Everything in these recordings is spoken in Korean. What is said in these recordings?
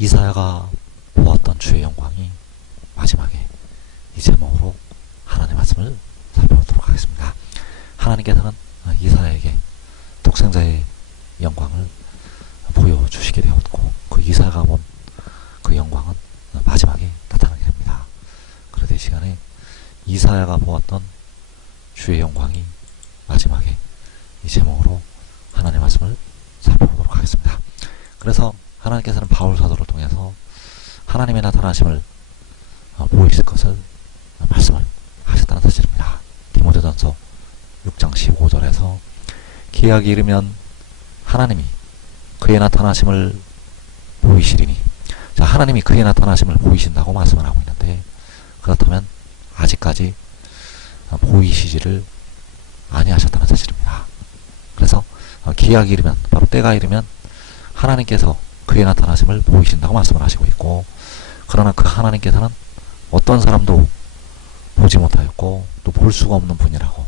이사야가 보았던 주의 영광이 마지막에 이 제목으로 하나님의 말씀을 살펴보도록 하겠습니다. 하나님께서는 이사야에게 독생자의 영광을 보여주시게 되었고, 그 이사야가 본 그 영광은 마지막에 나타나게 됩니다. 그런데 이 시간에 이사야가 보았던 주의 영광이 마지막에 이 제목으로 하나님의 말씀을 살펴보도록 하겠습니다. 그래서 하나님께서는 바울 사도를 통해서 하나님의 나타나심을 보이실 것을 말씀을 하셨다는 사실입니다. 디모데전서 6장 15절에서 기약이 이르면 하나님이 그의 나타나심을 보이시리니, 자, 하나님이 그의 나타나심을 보이신다고 말씀을 하고 있는데, 그렇다면 아직까지 보이시지를 아니하셨다는 사실입니다. 그래서 기약이 이르면, 바로 때가 이르면 하나님께서 그의 나타나심을 보이신다고 말씀을 하시고 있고, 그러나 그 하나님께서는 어떤 사람도 보지 못하였고 또 볼 수가 없는 분이라고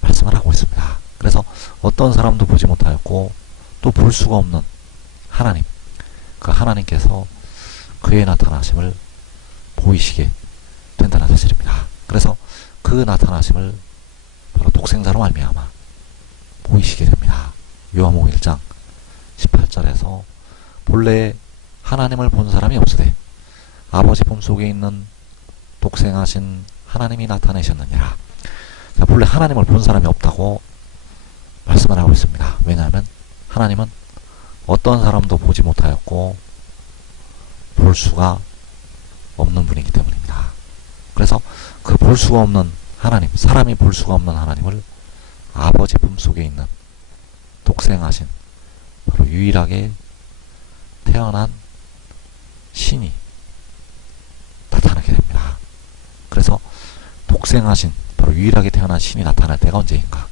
말씀을 하고 있습니다. 그래서 어떤 사람도 보지 못하였고 또 볼 수가 없는 하나님, 그 하나님께서 그의 나타나심을 보이시게 된다는 사실입니다. 그래서 그 나타나심을 바로 독생자로 말미암아 보이시게 됩니다. 요한복음 1장 18절에서 본래 하나님을 본 사람이 없으되 아버지 품속에 있는 독생하신 하나님이 나타내셨느니라. 자, 본래 하나님을 본 사람이 없다고 말씀을 하고 있습니다. 왜냐하면 하나님은 어떤 사람도 보지 못하였고 볼 수가 없는 분이기 때문입니다. 그래서 그 볼 수가 없는 하나님, 사람이 볼 수가 없는 하나님을 아버지 품속에 있는 독생하신 바로 유일하게 태어난 신이 나타나게 됩니다. 그래서 독생하신 바로 유일하게 태어난 신이 나타날 때가 언제인가?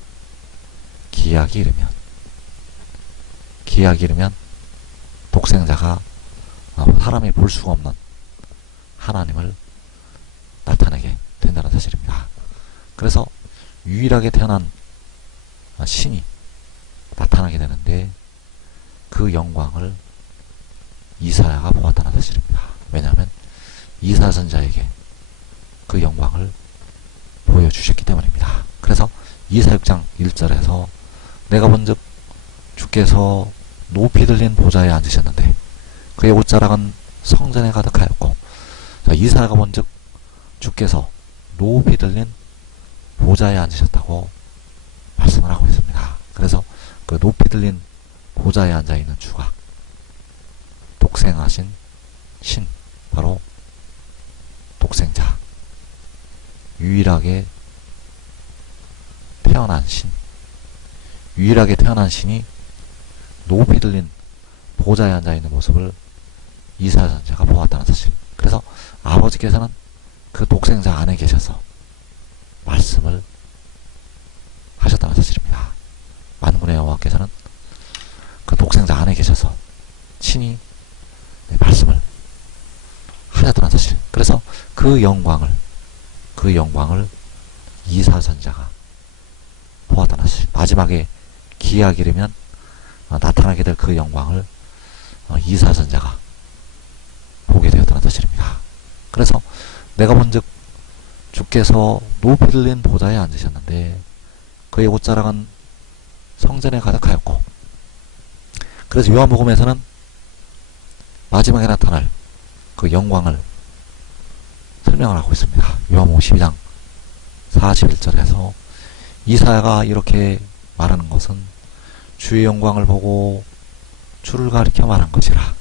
기약이 이르면 독생자가 사람이 볼 수가 없는 하나님을 나타내게 된다는 사실입니다. 그래서 유일하게 태어난 신이 나타나게 되는데, 그 영광을 이사야가 보았다는 사실입니다. 왜냐하면 이사야 선지자에게 그 영광을 보여주셨기 때문입니다. 그래서 이사야 6장 1절에서 내가 본즉 주께서 높이 들린 보좌에 앉으셨는데 그의 옷자락은 성전에 가득하였고, 자, 이사야가 본즉 주께서 높이 들린 보좌에 앉으셨다고 말씀을 하고 있습니다. 그래서 그 높이 들린 보좌에 앉아있는 주가 독생하신 신, 바로 독생자, 유일하게 태어난 신, 유일하게 태어난 신이 높이 들린 보좌에 앉아있는 모습을 이사야 선지자가 보았다는 사실. 그래서 아버지께서는 그 독생자 안에 계셔서 말씀을 하셨다는 사실입니다. 만군의 여호와께서는 그 독생자 안에 계셔서 친히 말씀을 하셨다는 사실. 그래서 그 영광을 이사야 선지자가 보았다는 사실. 마지막에 기약이 이르면 나타나게 될 그 영광을 이사야 선지자가 보게 되었다는 사실입니다. 그래서 내가 본즉 주께서 높이 들린 보좌에 앉으셨는데 그의 옷자락은 성전에 가득하였고, 그래서 요한복음에서는 마지막에 나타날 그 영광을 설명을 하고 있습니다. 요한복음 12장 41절에서 이사야가 이렇게 말하는 것은 주의 영광을 보고 주를 가리켜 말한 것이라.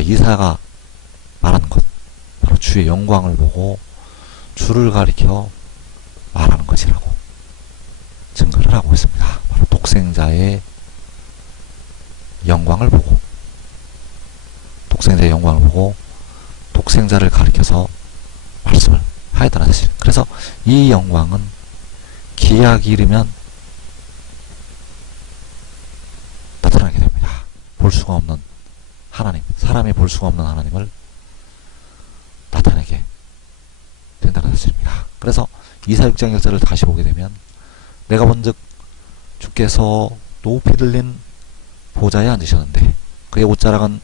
이사야가 말하는 것, 바로 주의 영광을 보고 주를 가리켜 말하는 것이라고 증거를 하고 있습니다. 바로 독생자의 영광을 보고, 독생자의 영광을 보고 독생자를 가리켜서 말씀을 하였다는 사실. 그래서 이 영광은 기약이 이르면 나타나게 됩니다. 볼 수가 없는 하나님, 사람이 볼 수가 없는 하나님을 나타내게 된다는 사실입니다. 그래서 이사야 6장 1절을 다시 보게 되면 내가 본즉 주께서 높이 들린 보좌에 앉으셨는데 그의 옷자락은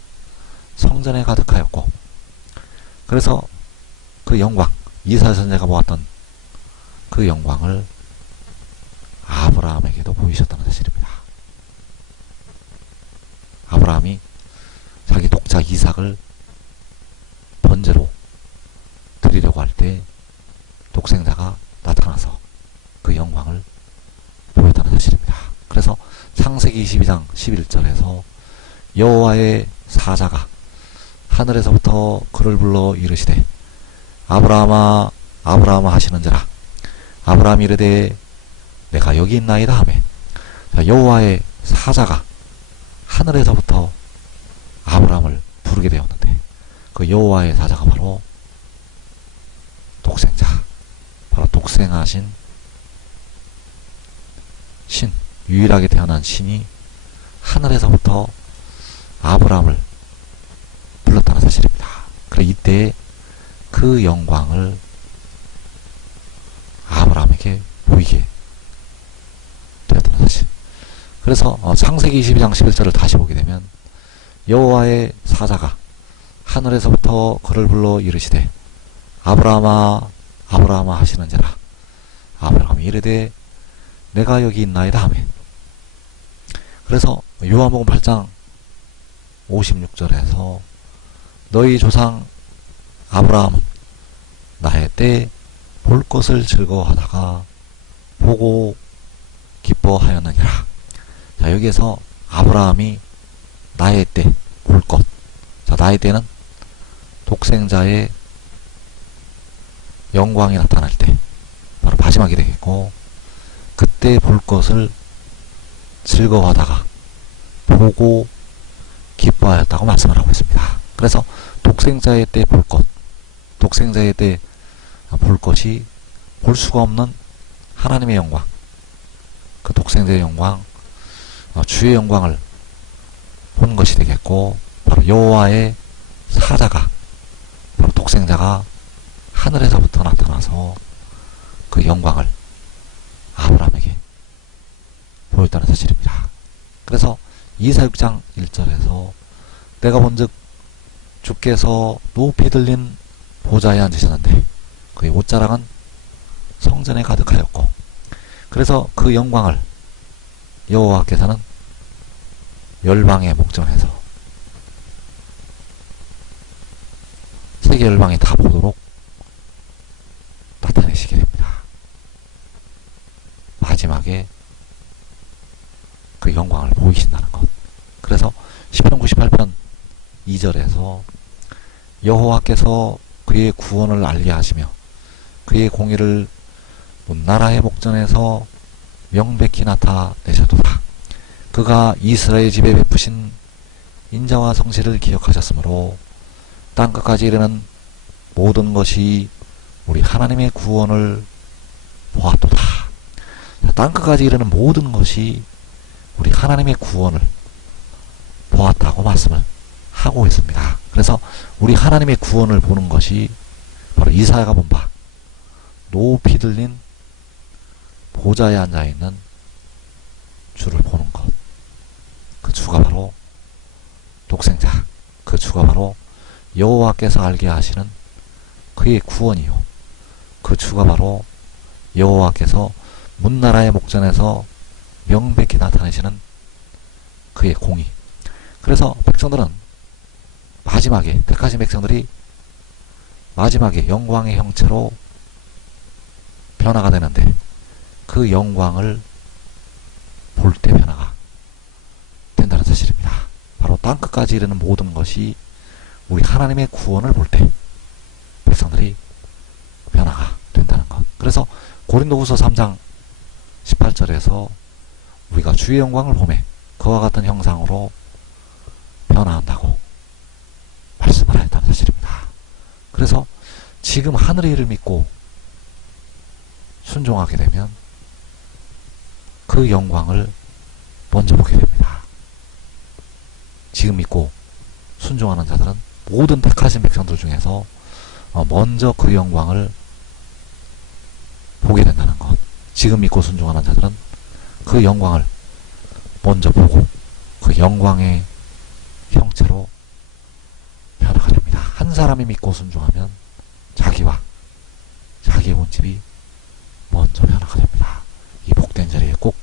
성전에 가득하였고, 그래서 그 영광, 이스라엘 선지자가 보았던 그 영광을 아브라함에게도 보이셨다는 사실입니다. 아브라함이 자기 독자 이삭을 번제로 드리려고 할 때 독생자가 나타나서 그 영광을 보였다는 사실입니다. 그래서 창세기 22장 11절에서 여호와의 사자가 하늘에서부터 그를 불러 이르시되 아브라함아 아브라함아 하시는지라. 아브라함이 이르되 내가 여기 있나이다 하매, 여호와의 사자가 하늘에서부터 아브라함을 부르게 되었는데, 그 여호와의 사자가 바로 독생자, 바로 독생하신 신, 유일하게 태어난 신이 하늘에서부터 아브라함을 불렀다는 사실입니다. 그래 이때 그 영광을 아브라함에게 보이게 되었다는 사실. 그래서 창세기 22장 11절을 다시 보게 되면 여호와의 사자가 하늘에서부터 그를 불러 이르시되 아브라함아 아브라함아 하시는지라. 아브라함이 이르되 내가 여기 있나이다 하매. 그래서 요한복음 8장 56절에서 너희 조상 아브라함은 나의 때 볼 것을 즐거워하다가 보고 기뻐하였느니라. 자, 여기에서 아브라함이 나의 때 볼 것. 자, 나의 때는 독생자의 영광이 나타날 때, 바로 마지막이 되겠고, 그때 볼 것을 즐거워하다가 보고 기뻐하였다고 말씀을 하고 있습니다. 그래서 독생자의 때 볼 것, 독생자의 때 볼 것이 볼 수가 없는 하나님의 영광, 그 독생자의 영광, 주의 영광을 본 것이 되겠고, 바로 여호와의 사자가, 바로 독생자가 하늘에서부터 나타나서 그 영광을 아브라함에게 보였다는 사실입니다. 그래서 이사 6장 1절에서 내가 본즉 주께서 높이 들린 보좌에 앉으셨는데 그의 옷자락은 성전에 가득하였고, 그래서 그 영광을 여호와께서는 열방의 목전에서 세계 열방이 다 보도록 나타내시게 됩니다. 마지막에 그 영광을 보이신다는 것. 그래서 시편 98편 2절에서 여호와께서 그의 구원을 알게 하시며 그의 공의를 문나라의 목전에서 명백히 나타내셨도다. 그가 이스라엘 집에 베푸신 인자와 성실을 기억하셨으므로 땅끝까지 이르는 모든 것이 우리 하나님의 구원을 보았도다. 땅끝까지 이르는 모든 것이 우리 하나님의 구원을 보았다고 말씀을 하고 있습니다. 그래서 우리 하나님의 구원을 보는 것이 바로 이사야가 본 바, 높이 들린 보좌에 앉아있는 주를 보는 것. 그 주가 바로 독생자, 그 주가 바로 여호와께서 알게 하시는 그의 구원이요, 그 주가 바로 여호와께서 문나라의 목전에서 명백히 나타내시는 그의 공의. 그래서 백성들은 마지막에, 택하신 백성들이 마지막에 영광의 형체로 변화가 되는데, 그 영광을 볼 때 변화가 된다는 사실입니다. 바로 땅끝까지 이르는 모든 것이 우리 하나님의 구원을 볼 때 백성들이 변화가 된다는 것. 그래서 고린도후서 3장 18절에서 우리가 주의 영광을 보매 그와 같은 형상으로 변화한다고 말씀을 하였다는 사실입니다. 그래서 지금 하늘의 일을 믿고 순종하게 되면 그 영광을 먼저 보게 됩니다. 지금 믿고 순종하는 자들은 모든 택하신 백성들 중에서 먼저 그 영광을 보게 된다는 것. 지금 믿고 순종하는 자들은 그 영광을 먼저 보고 그 영광의 형체로 한 사람이 믿고 순종하면 자기와 자기의 본집이 먼저 변화가 됩니다. 이 복된 자리에 꼭